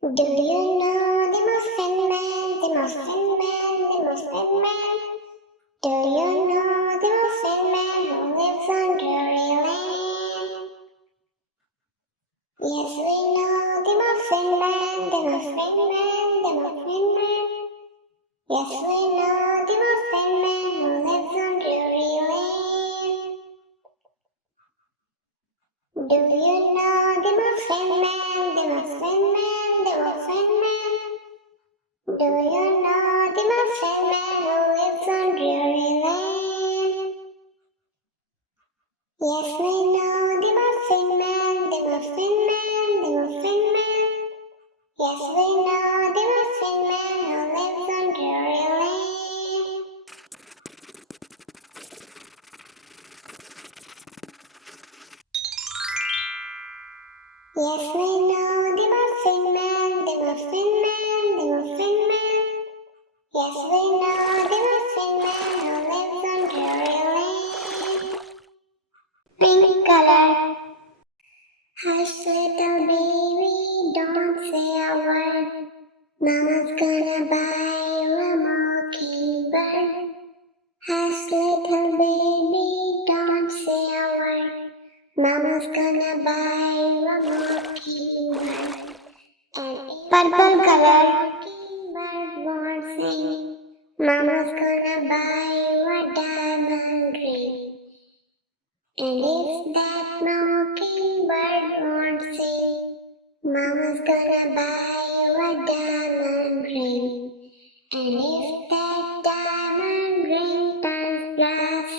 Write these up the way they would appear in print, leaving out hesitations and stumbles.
Do you know the Muffin Man, the Muffin Man, the Muffin Man? Do you know the Muffin Man who lives on Drury Lane? Yes, we know the Muffin Man, the Muffin Man, the Muffin Man. Yes, we know the Muffin Man who lives on Drury Lane. Do you know the Muffin Man, the Muffin Man, the Muffin Man? Do you know the Muffin Man who lives on Drury Lane? Yes, we know the Muffin Man, the Muffin Man, the Muffin Man. Yes, we know the Muffin Man who lives on Drury Lane. Yes, we know the Muffin Man, the Muffin Man, the Muffin Man. Yes, we know the Muffin Man who lives on Drury Lane. Pink color. Hush, little baby, don't say a word. Mama's gonna buy you a mockingbird. Hush, little baby, don't say a word. Mama's gonna buy you a mockingbird. Purple color. Mockingbird won't sing. Mama's gonna buy you a diamond ring. And if that mockingbird won't sing, Mama's gonna buy you a diamond ring. And if that diamond ring turns brass,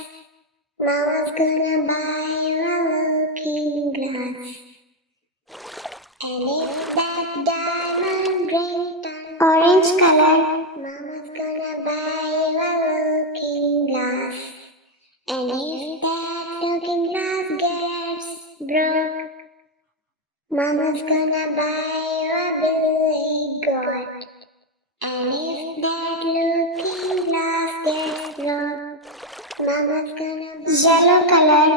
Mama's gonna buy you a looking glass. And if that diamond ring turns orange color, Mama's gonna buy you a looking glass. And if that looking glass gets broke, Mama's gonna buy you a billy goat. And if that looking glass gets broke, Mama's gonna buy yellow color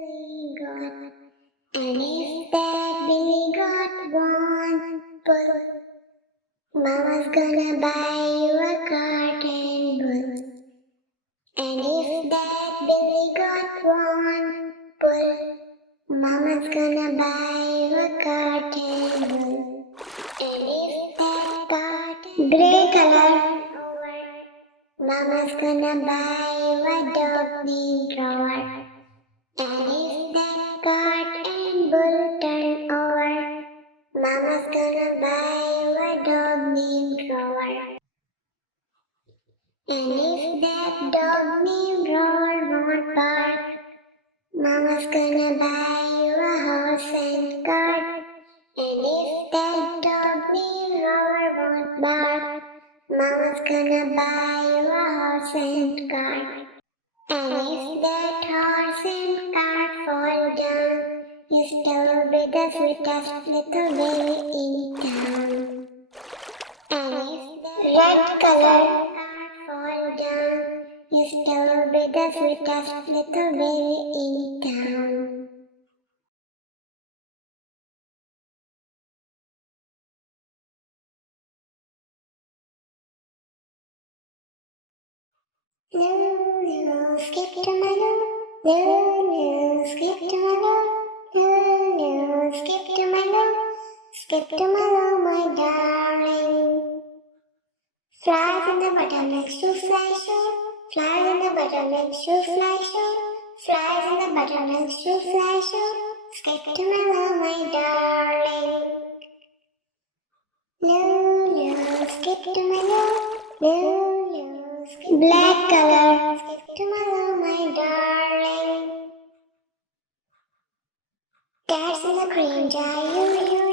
billy goat. And if that billy goat won't pull, Mama's gonna buy you a cotton wool. And if that billy goat won't pull, Mama's gonna buy you a cotton wool. And if that cotton gray color over, Mama's gonna buy you a dog named Rover. And if that cotton wool turn over, Mama's gonna buy you a dog named Rover. And if that dog named Rover won't bark, Mama's gonna buy you a horse and cart. And if that dog named Rover won't bark, Mama's gonna buy you a horse and cart. And if that horse and cart fall down, you still be the sweetest little baby in town. And if the red color fall down, you still be the sweetest little baby in town. Lulu, skip to my loo. Lulu, skip to my loo. Lulu, skip to my loo. Skip to my loo, my darling. Flies in the buttermilk shoe fly shoe. Flies in the buttermilk shoe fly shoe. Flies in the buttermilk shoe fly shoe. Skip to my loo, my darling. Lulu, skip to my loo. Lulu, skip black color. Skip to my loo, my darling. Cats in the cream jar,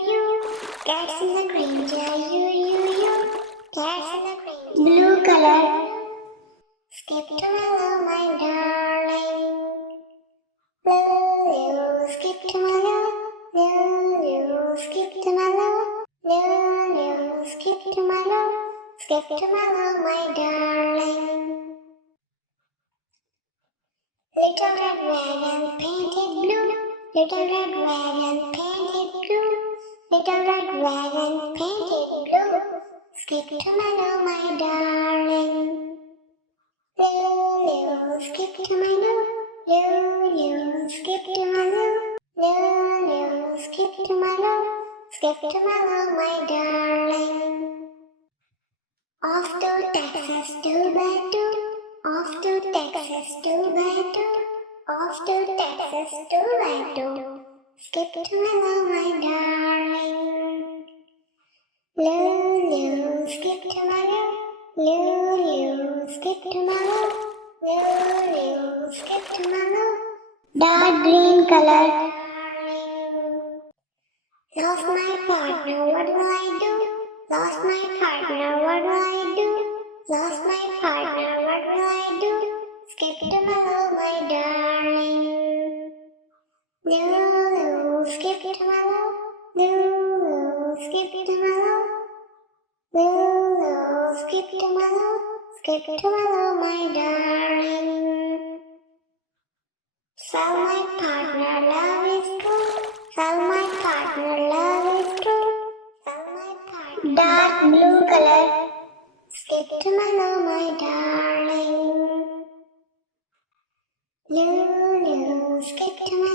you. Cats in the cream jar, you. Cats in the cream jar. Blue color. Skip to my loo, my darling. Lulu, skip to my loo. Lulu, skip to my loo. Lulu, skip to my loo. Skip to my loo, my darling. Little red wagon painted blue. Little red wagon painted blue. Little red wagon painted skip to my loo, my darling. Loo, skip to my loo. Loo, skip to my loo. Loo, skip to my loo. Skip to my loo, my darling. Off to Texas 2x2. Off to Texas 2x2. Off to Texas 2x2. Skip to my loo, my darling. Loo, skip to my loo. Loo, skip to my loo. Loo, skip to my loo. Dark green color. Lost my partner, what will I do? Lost my partner, what will I do? Lost my partner, what will I do? Skip to my loo, my darling. Loo, skip to my loo. Loo, skip to my loo. Loo, skip to my loo. Skip to my loo, my darling. Tell my partner love is true. Tell my partner love is true. Tell my partner dark blue color. Skip to my loo, my darling. Loo, skip to my